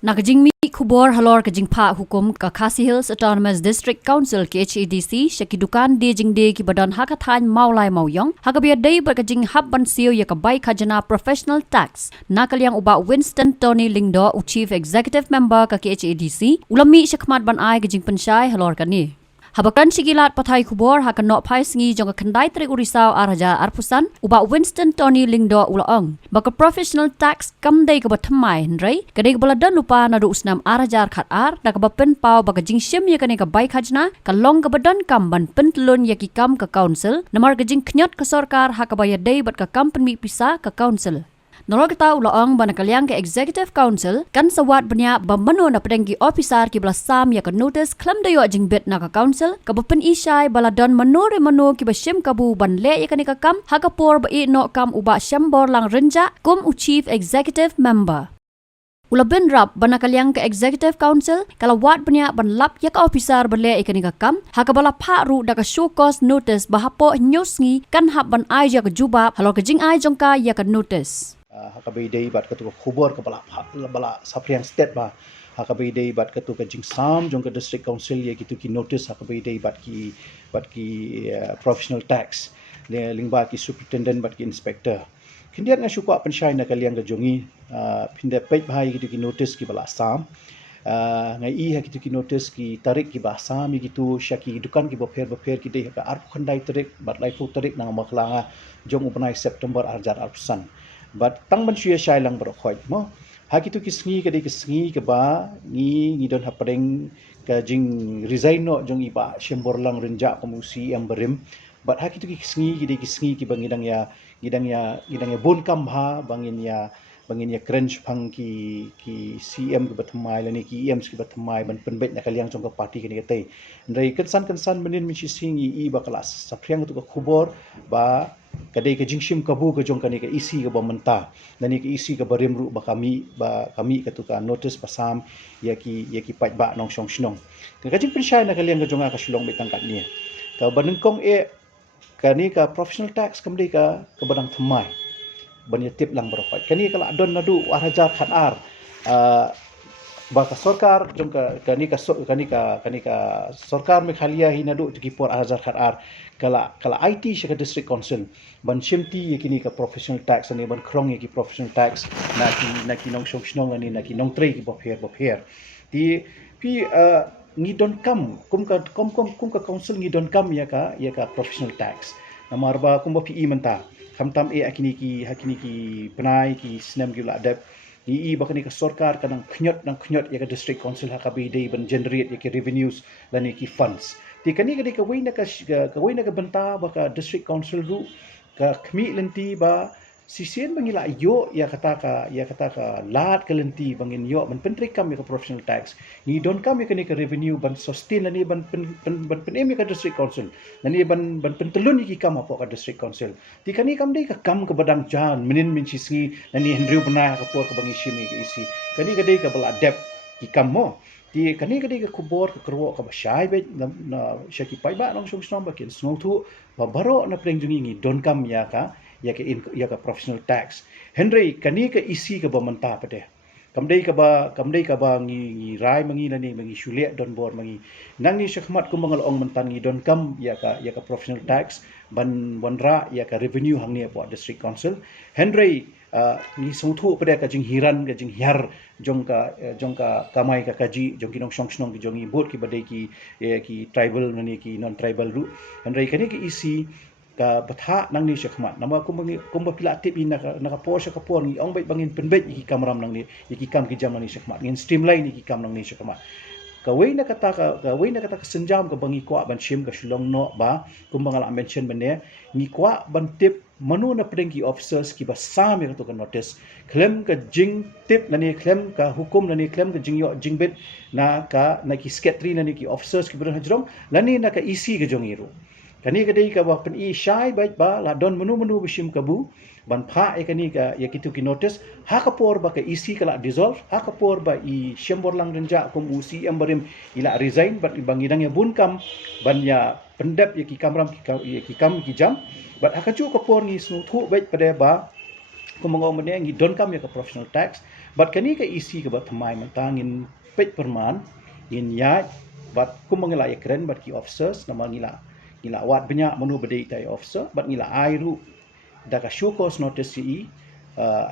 Nakajing mi kubor halor kajing pha hukum ka Khasi Hills Autonomous District Council KHADC shakidukan de jingde ki badan hakathan maulai mauyong hakabia dei berkajing hab ban sio ya kabai khajana professional tax nakaliang uba Winston Tony Lingdo Chief Executive Member ka KHADC ulami shakmat ban ai kajing pensyai halor kani Habakan sigilat pathai kubor hakan nok phai singi jong kandai tri urisau araja arpusan uba Winston Tony Lingdo ulaong baka professional tax kamdai ka bathamai hendrai kadai ka baladan lupa na du usnam arajar khat ar da ka bapen pau baka jingshim ya kane ka bai khajna ka long ka badan kam ban pentlun ya ki kam ka council namar ka jing khnyot ka sarkar hakabaya dei bat ka kam penmi pisa ka council Norogta ulaong banakaliang ke Executive Council kan sawat banya bambano na pedenggi officer ki belasam ya ka notice klam dayo jingbet na ka council ka bapen isai baladon manore mano ki bashim kabu banle ya ka kam hakapor ba no kam uba shambor lang renja kum Chief Executive Member Ulabin rap banakaliang ke Executive Council kalawat banya banlap ya ka officer bale ikani ka kam hakabala pha ru da ka show cause notice bahapo nyosngi kan hab ban ai ya ka juba halor ka jing ai jongka ya ka notice hakabai dei bat ketu khubor ke bala sapriang state ba hakabai dei bat ketu ke jing sam jong ke district council ye gitu ki notice hakabai dei bat ki professional tax le lingba ki superintendent bat ki inspector kindiat nga syukwa pensyai na kaliang ke jongi pinde page bahai gitu ki notice ki bala sam ngai i ha gitu ki notice ki tarik ki bahasa mi gitu syaki dukan ki boper ki dei ka ar khandai tarik bat lai fu tarik nang maklanga jong upanai September arjar arpusan but tang ban syia syai lang berkhoi mo ha kitu kisngi ke kisngi ke ba ni don hapreng ka jing resign no jong iba shembor lang renja komusi yang berim but ha kitu kisngi ki bangidang ya bon kam ha bangin ya crunch phang ki CM ke batmai lani ki EM ki batmai ban penbet na kaliang jong ka party ke ni kate ndai kansan menin mi singi i ba kelas sapriang tu ka khubor ba kadai ke jingshim kabu ke jong kani ke isi ke bamenta nani ke isi ke barimru ba kami ke tu ka notice pasam ya ki pat ba nong shong shnong ke jing pensyai na kaliang ke jonga ka shulong betangkat ni ka banengkong kani ka professional tax kamdi ka badang thamai ban tip lang berkhoi kani kala don nadu arajar khat ar baka sarkar jong kani ka sarkar me khalia hinadu tikipor arajar khat ar kala IT shaka district council ban shimti yakini ka professional tax ani ban krong ki professional tax na ki nong shong ani na ki nong trei ki bopher ti pi ni don kam kum ka council ni don kam ya ka professional tax namar ba kum ba pi menta kamtam hakini ki penai ki snem ki ladap i bakani ka sarkar kanang khnyot ya ka district council hakabi dei ban generate ya ki revenues dan ki funds ti kani ka wina ka benta baka district council ru ka khmi lenti ba sisien mangila yo ya kata ka lat ka lenti bangin yo ban pentri kam ya ka professional tax ni don kam ya kani ka revenue ban sustain ni ban pen ka district council nani ban pentelun ki kam apa ka district council ti kani kam dei ka kam ka badang jan menin min sisngi nani hendriu bana ka por ka bangi shimi ka isi kani ka dei ka bal adapt ki kam mo ti kani ka kubor ka kerwo ka basyai be na syaki pai ba nong song ba kin snong thu ba baro na preng jungi ni don kam ya ka professional tax Henry kani ka isi ka bamenta pade kamdei ka ba ngi rai mangi lani mangi syule don bor mangi nang ni syakmat ku mangal ong mentan ngi don kam ya ka professional tax ban ra ya ka revenue hang ni po district council Henry ni sungthu pade ka jing hiran ka jing hyar jong ka kamai ka kaji jong kinong shong ki jong i bot ki badai ki tribal nani ki non tribal ru Henry kani ki isi ka batha nang ni syakmat nama kumba pila tip ina ka por ka por ni ong bai bangin penbet ki kamram nang ni ki kam ki jam nang ni syakmat ngin streamline ni ki kam nang ni syakmat ka wei na kata ka senjam ka bangi kwa ban shim ka shulong no ba kumba ngala mention bane ni kwa ban tip manu na pedenggi officers ki basam ya to ka notice claim ka jing tip nani claim ka hukum nani claim ka jing yo jingbet na ki secretary nani ki officers ki berang hajrong nani na ka isi ka jongiru kani kadai ka ba pen i syai baik ba la don menu bishim kabu ban pha kani ka ya kitu ki notice ha ka por ba ka isi kala dissolve ha ka por ba i shembor lang renja kum usi embarim ila resign bat bangidang ya bunkam ban ya pendap ya ki kamram ki kam ki jam bat ha ka chu ka por ni snu thu baik pada ba kumangong mene ngi don kam ya ka professional tax but kani ka isi ka batmai mantangin pej perman in ya but kumangila ya keren but ki officers nama ngila wat banyak menu bedai tai officer but ngila airu da ka show cause notice ci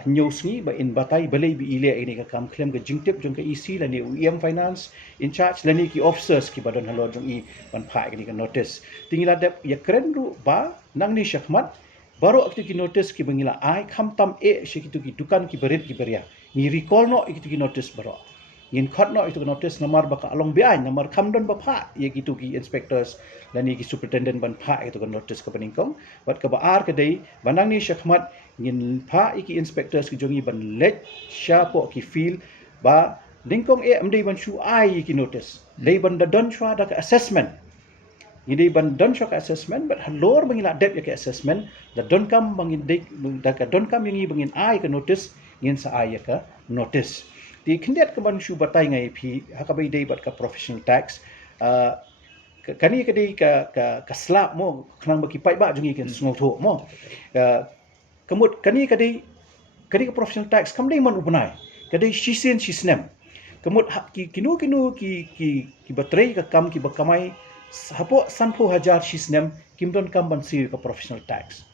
news ni ba in batai balai bi ile ini ka kam claim ka jingtip jong ka isi la ni UEM finance in charge la ni ki officers ki badon halo jong i ban phai ni ka notice tingila dep ya keren ru ba nang ni syakmat baru aktu ki notice ki bangila ai kham tam shi ki tu ki dukan ki berit ki beria ni recall no ki tu ki notice baro in khot no itu notice namar baka along bi ai namar kham don ba pha ye ki tu ki inspectors dan ni ki superintendent ban pha itu kan notice ka peningkong bat ka ba ar ka dei banang ni syakmat ngin pha iki inspectors ki jongi ban let sha po ki feel ba dingkong amdei ban shu ai ki notice dei ban da don shwa da ka assessment ini ban don shwa ka assessment but halor bangila dep ya ka assessment da don kam bangin dei da ka don kam yangi bangin ai ka notice ngin sa ai ya ka notice di kendiat ke ban shu batai ngai pi hakabai dei bat ka professional tax kani ka dei ka slap mo khnang baki pai ba jongi ken sngo tho mo kemut kani ka professional tax kam dei man upanai ka dei shisen shisnem kemut ki kinu ki batrei ka kam ki bakamai hapo sanpo hajar shisnem kimdon kam ban sir ka professional tax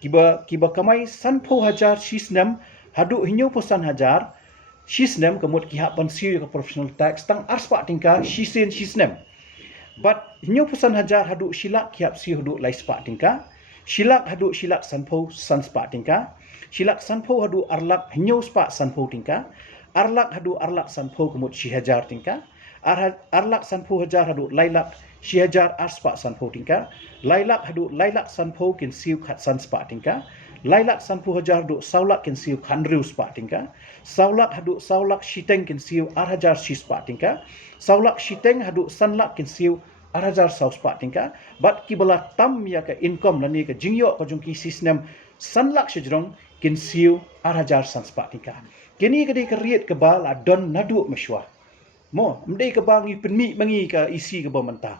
ki bakamai sanpo hajar shisnem hadu hinyo posan hajar shisnem kemut ki hak ban sir ka professional tax tang arspa tingka shisen shisnem but hinyo posan hajar hadu shilak ki hak sir hadu lai spa tingka shilak hadu shilak sanpo san spa tingka shilak sanpo hadu arlak hinyo spa sanpo tingka arlak hadu arlak sanpo kemut shihajar tingka arlak sanpo hajar hadu lailak shihajar arspa sanpo tingka lailak hadu lailak sanpo kin siu khat san spa tingka lailak sanpo hajar hadu saulak kin siu khandriu spa tingka saulak hadu saulak shiteng kin siu arhajar shi spa tingka saulak shiteng hadu sanlak kin siu arhajar sau spa tingka bat ki bala tam ya ka income lani ka jingyo ka jungki sistem sanlak shijrong kin siu arhajar san spa tingka kini ka dei ka riet ka bal adon nadu mashwa mo mdei ka bangi penmi bangi ka isi ka bomanta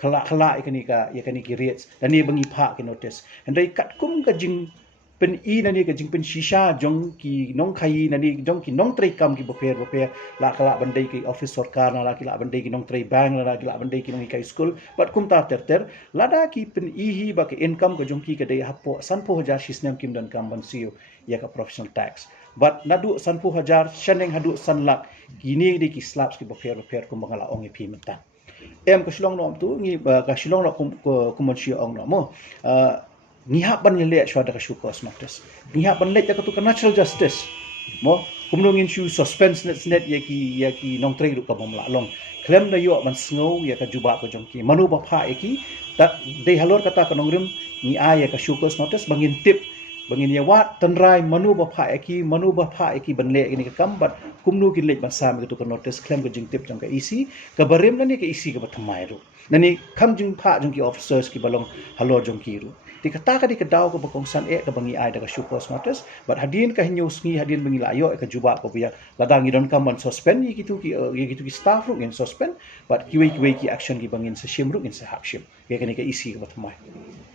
khala ikani ka yakani ki riet lani bangi pha ki notice andai kat kum ka jing pen i nani ka jing pen shisha jong ki nong khai nani jong ki nong trei kam ki boper la kala bandai ki office sarkar na la ki la bandai ki nong trei bank la ki la bandai ki nong kai school bat kum ta ter lada ki pen i hi ba ki income ka jong ki ka dei hapo sanpo hajar shisnem kim dan kam ban siu ya ka professional tax but nadu sanpo hajar shaneng hadu sanlak kini di ki slaps ki boper kum bangala ong pi menta em ka shilong nom tu ngi ka shilong no kum chi ong no mo ngihap ban le shwada ka shukos notice ngihap ban le ka tu ka natural justice mo kumnong in shu suspense net ya ki nong trei ru ka bom la long klem na yo man snow ya ka juba ko jongki manu ba pha eki ta de halor kata ka nong rim ni a ya ka shukos notice bangin tip bangin ya wat tanrai manu ba pha eki ban le ni ka kam bat kumnu ki le ban sam ka tu ka notice klem ka jing tip jong ka isi ka barim na ni ka isi ka batmai ru nani kam jing pha jong ki officers ki balong halor jong ki ru di kata ka di kedaw ko bakong san ka bangi ai da ka shukos notice but hadin ka hinyo sngi hadin bangi layo ka juba ko biya ladang idon kam ban suspend yi gitu ki staff ru in suspend but kiwi ki action ki bangin sa shim ru in sa hap shim ye kani ka isi ka batmai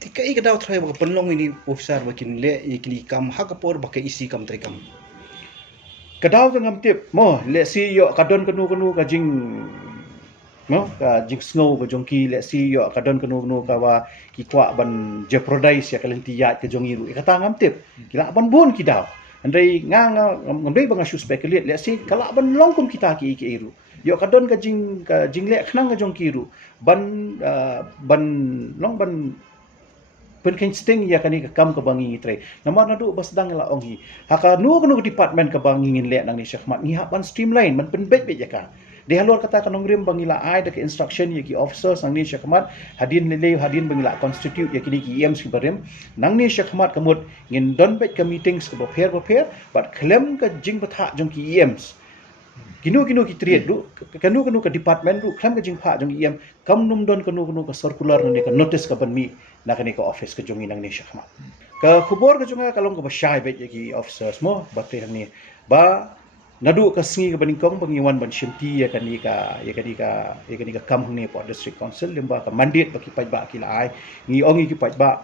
tika i kedaw try ba penlong ini officer bakin le ikli kam hakapor ba ka isi kam trikam kedaw ngam tip mo le si yo kadon kanu ka jing no ka jing snow ka jongki le si yo kadon kanu ka wa ki kwa ban jeopardize ya kalentiya ka jongi ru kata ngam tip kila ban bon ki daw andai ngamdai banga shu speculate le si kala ban longkum kita ki iru yo kadon ka jing le khnang ka jongki ru ban long ban pen sting ya kani ka kam ka bangi tre namar nadu basdang la ongi haka nu department ka bangi ngin le nang ni syahmat ngi ha ban streamline man pen bet ya ka di halor kata kanong rim bangila ai da ka instruction ya ki officers nang ni syahmat hadin lele hadin bangila constitute ya kini ki EMs ki barim nang ni syahmat kamut ngin don bet ka meetings ka boper but klem ka jing patha jong ki EMs kinu ki triet du kanu ka department du klem ka jing pha jong EM kam num don kanu ka circular ni ka notice ka ban mi na kani ka office ka jong inang ni syahmat ka khubor ka jonga kalong ka basyai bet ya ki officers mo batte ni ba nadu ka singi ka baningkong bangiwan ban shimti ya kani ka kam hang ni po district council limba ka mandate baki pai ba ki lai ngi ongi ki pai ba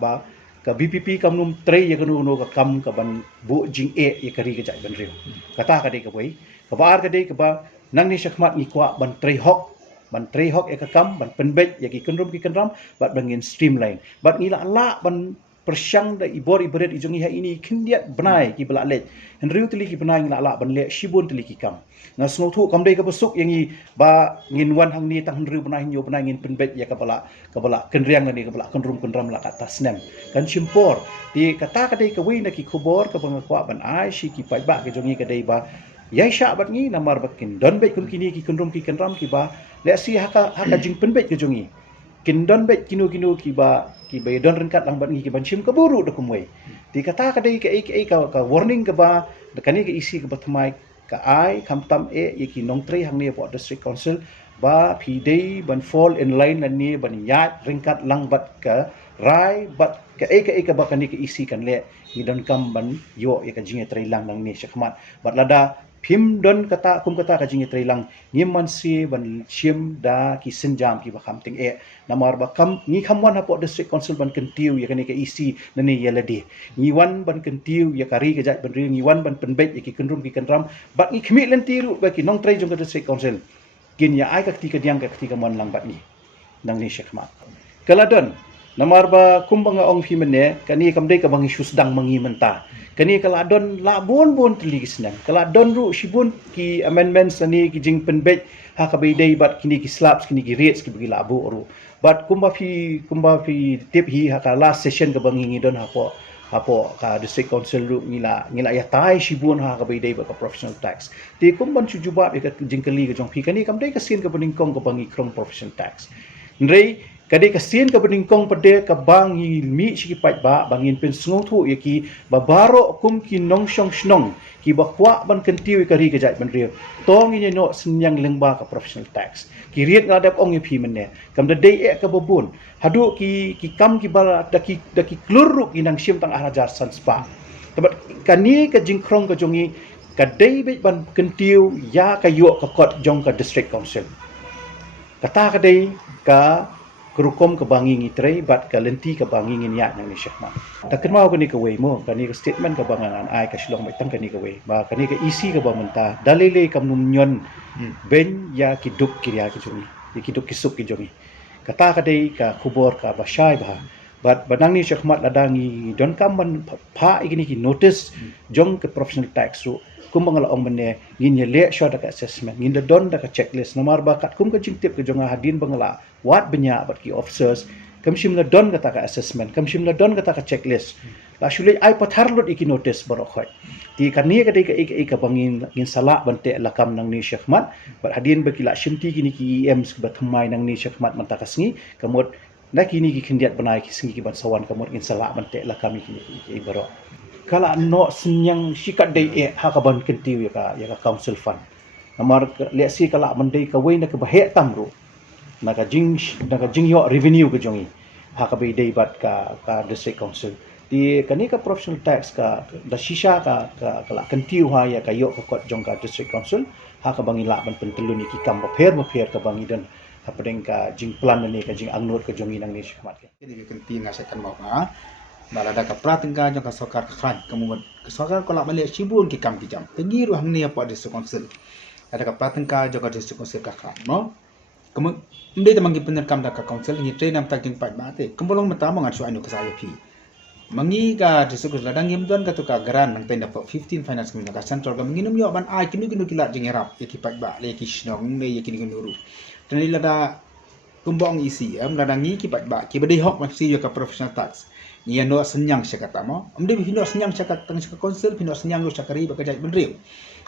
ka BPP kam num tre ya kanu no ka kam ka ban bu jing ya kari ka jai ban riu kata ka dei ka wei ka bar ka dei ka ba nang ni syakmat ni kwa ban tre hok ya ka kam ban penbet ya ki kenram bat bangin streamline bat ngila la ban persyang da ibor ibret ijongi ha ini kindiat benai ki belak lek henriu teli ki benai ngila la ban lek shibun teli ki kam na sngo thu kam dei ka besuk yang i ba ngin wan hang ni tang henriu benai nyo benai ngin penbet ya ka bala kenriang ni ka bala kenram la ka tasnem kan simpor di kata ka dei ka wei na ki khubor ka bang kwa ban ai shi ki pai ba ka jongi ka dei ba yai sha bat ngi namar bakin don bet kun kini ki kenrum ki kenram ki ba le si haka jing penbet ka jongi kin don bet kino ki ba don rengkat lang bat ngi ki ban sim ka buru da kumwei di kata ka dei ka warning ka ba da kani ka isi ka batmai ka ai kam tam ye ki nong tre hang ni po district council ba phi dei ban fall in line nan ni ban yat rengkat lang bat ka rai bat ka ba kani ka isi kan le ni don kam ban yo ye ka jinge tre lang nang ni syakmat bat lada phim don kata ka jinge tre lang ngim man si ban sim da ki senjam ki ba kam ting namar ba kam ni kamwan ha po district council ban kentiu ya kani ka isi nani ya ladi ni wan ban kentiu ya kari ka jat ban ri ni wan ban penbet ya ki kenrum ki kenram bat ni khmi len tiru ba ki nong tre jong ka district council gin ya ai ka ketika diang ka ketika mon lang bat ni nang ni syakmat kaladon namar ba kumbanga ong phimene kani kamdei ka bang isu sedang mangi menta kani kaladon la bon teligis nan kaladon ru shibun ki amendments ni ki jing penbet ha ka beidei bat kini ki slaps kini ki rates ki bagi labu ru bat kumba fi tip hi ha ka last session ka bang ngi don hapo ka district council ru ngila ya tai shibun ha ka beidei ba ka professional tax ti kumban chujubat ka jing kali ka jong phi kani kamdei ka sin ka baning kong ka bangi krong professional tax ndrei kadai kasin ka beningkong pade ka bangi mi siki pat ba bangin pen sngo thu yaki babaro kum ki nong shong snong ki ba kwa ban kentiu ka ri ka jai ban ri tong ni no senyang lengba ka professional tax ki riet ngadap ong phi menne kam da dei ka babun hadu ki kam ki bala da ki klur ki nang sim tang arajar san spa tabat kani ka jingkrong ka jongi ka dei be ban kentiu ya ka yo ka kot jong ka district council kata ka dei ka kerukom ke bangi ngitrei bat ka lenti ke bangi nginya nang ni syakma taken mau kani ke wei mo kani ke statement ke bangangan ai ka silong mai tang kani ke wei ba kani ke isi ke bamenta dalile kam num nyon ben ya kiduk kirya ki jumi ya kiduk kisuk ki jumi kata ka dei ka khubor ka basyai ba bat banang ni syakmat ladangi don kam ban pha igini ki notice jong ke professional tax ru kum bangala ong mene ngin ye le shot ka assessment ngin da don da ka checklist namar ba kat kum ka jingtip ke jonga hadin bangala wat benya bat ki officers kam shim la don ka ta ka assessment kam shim la don ka ta ka checklist la shule ai patharlot iki notice baro khoi ti kan ni ka dei ka bangin ngin sala bante la kam nang ni syakmat bat hadin ba ki la shimti kini ki EMs ba thamai nang ni syakmat man ta kasngi kamot na kini ki khindiat banai ki singi ki ban sawan kamot ngin sala bante la kami kini ki baro kala no senyang sikat dei ha ka ban kentiu ya ka council fund namar le si kala mandei ka wei na ka bahe tamru na ka jing yo revenue ka jongi ha ka bei dei bat ka district council di kani ka professional tax ka da shisha ka kala kentiu ha ya ka yo ka kot jong ka district council ha ka bangi la ban pentelu ni ki kam ba pher ka bangi dan ha pedeng ka jing plan ni ka jing angnur ka jongi nang ni syakmat ke jadi kenting ngasetan mau ha balada ka pratengka jong ka sokar khan kemudian ke sokar ko la balik sibun ki kam ki jam tengi ruang ni apa district council ada ka pratengka jong ka district council ka khan no kemudian ndai tamang ki pener kam da ka council ni train nam tak jing pat ba te kembolong mata mangat su anu ka saya pi mangi ka district council ladang yim don ka tu ka garan nang tenda 15 finance committee ka central ka manginum yo ban ai kinu kilat jing erap ki pat ba le ki snong ne ye kini nuru tani lada tumbong isi ladangi ki pat ba ki bedi hok maksi yo ka professional tax ni no senyang syakata mo amde bino senyang syakat tang syaka council bino senyang yo syakari ba kajai benriu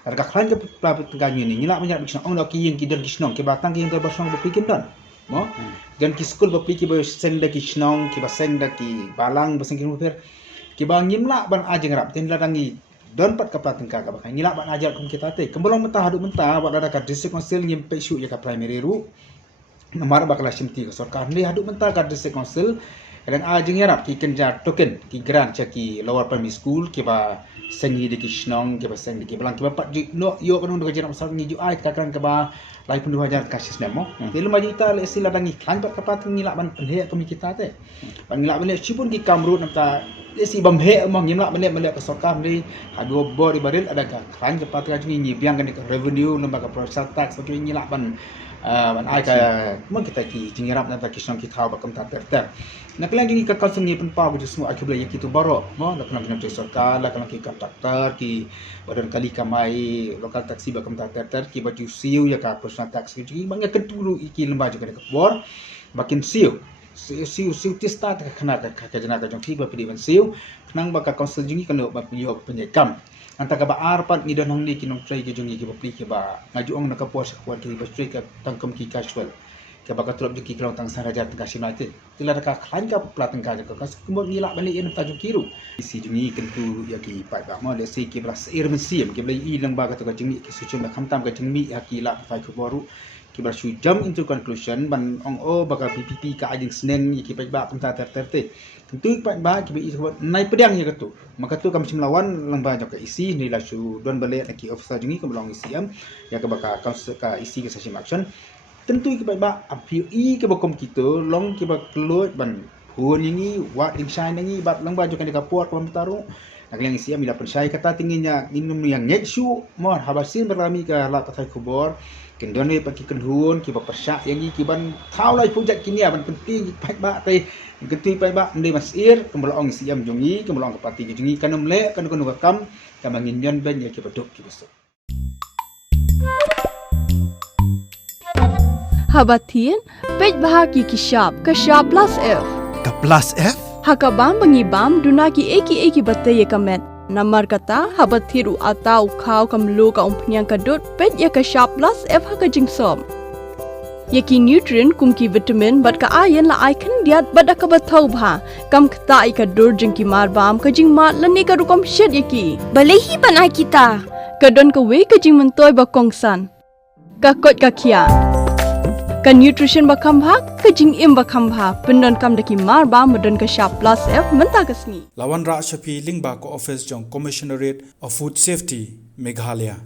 ar ka klan ke plapit ganyu ni nyila banyak bisna ong ki yang ki don kisnong ki batang ki yang terbasong bepikin don mo gan ki school bepiki ba seng da kisnong ki ba seng da ki balang ba seng ki ruper ki ba nyimla ban ajeng rap tin ladangi don pat ka platengka ka ba nyila ban ajar kum kita te kembolong mentah hadu mentah ba lada ka district council nyimpe isu ya ka primary ru namar bakala simti ka sarkar ni hadu mentah ka district council kadang jeng yarap ki kenja token ki grant cha ki lower primary school ki ba sengi de ki snong ki ba seng de ki belang ki ba pat no yo kanung de jenam sal ni ju ai kan ka ba lai pun 2000 kasis nemo ti 5 juta le sila dangi kan ba kapat ngilak ban penhe kami kita te ban ngilak ban sipun ki kamrut namta si bamhe mong ngilak ban le ka sokam ni hadu bo di baril ada ka kan kapat ka ni biang kan revenue lembaga process tax bagi ngilak ban ban ai ka mon kita ki jingirap namta ki snong ki thau ba kam ta ter nak lang jingi ka kalsung ni pen pa bu semua akibat yang kitu baro mo nak lang kena sarkar la lang ki kontraktor ki badan kali kamai lokal taksi ba kam ta ter ki baju siu ya ka personal tax ki bangga ketulu iki lembaga ka kebor bakin siu tista ka kena ka jana ka jong ki ba pedi ban siu nang ba ka council jingi kan ba piyo penyekam anta ka ba arpat ni don hang ni kinong try ki jongi ki ba pli ki ba ngajuong nak pos ka ki ba try ka tangkem ki casual ke bakal tulap juki kalau tang saraja tengah United tila ka klan ka plateng ka ka kumot ngilak balik en ta jukiru isi jungi kentu ya ki pai ba mo le si ki bras air mesim ki blai i lang ba ka ka jingi ki sucun kham tam ka jingmi ya ki la fai ku boru ki bras jump into conclusion ban ong o ba ka PPP ka ajing senen ki pai ba pun ta ter te tentu pai ba ki bi sebut nai pedang ya tu maka tu kami melawan lang ba ka isi ni la su don balik ki officer jungi ka belong isi am ya ka ba ka isi ka session action tentu kita ba api ke bakom kita long kita keluar ban hun ini wat ding shine ini bat lang ba jo kan dikapur ko taru nak yang isi amila persai kata tingginya minum yang ngetsu mo habasin berlami ka la ka kubor kendon ni paki kendhun ki ba persak yang ki ban thau lai pujat kinia ban penting pai ba te ketui pai ba ndai masir kembolong isi am jongi kembolong kapati jongi kanum le kan ko kam kamangin yon ben ya ki baduk ki besok Habatin, pej bahagi kishap, kashap plus F. Ka plus F? Hakabam bangibam dunaki eki batte ye kamet. Namar kata habathiru atau khau kamlu ka umpnyang kadut pej ye kashap plus F haka jingsom. Yeki nutrient kumki vitamin bat ka iron la icon diat bat ka bathau bha kam khta i ka dur jingki marbam ka jingma lani ka rukom shed yeki. Balehi banai kita. Kadon ka we ka jing mentoy ba kongsan. Ka kot ka kia. Kan nutrition bakam bha kajing im bakam bha pendon kam daki mar ba modon ka sharp plus F menta kasni Lawan Ra Shafi Lingba ko office jong Commissionerate of Food Safety Meghalaya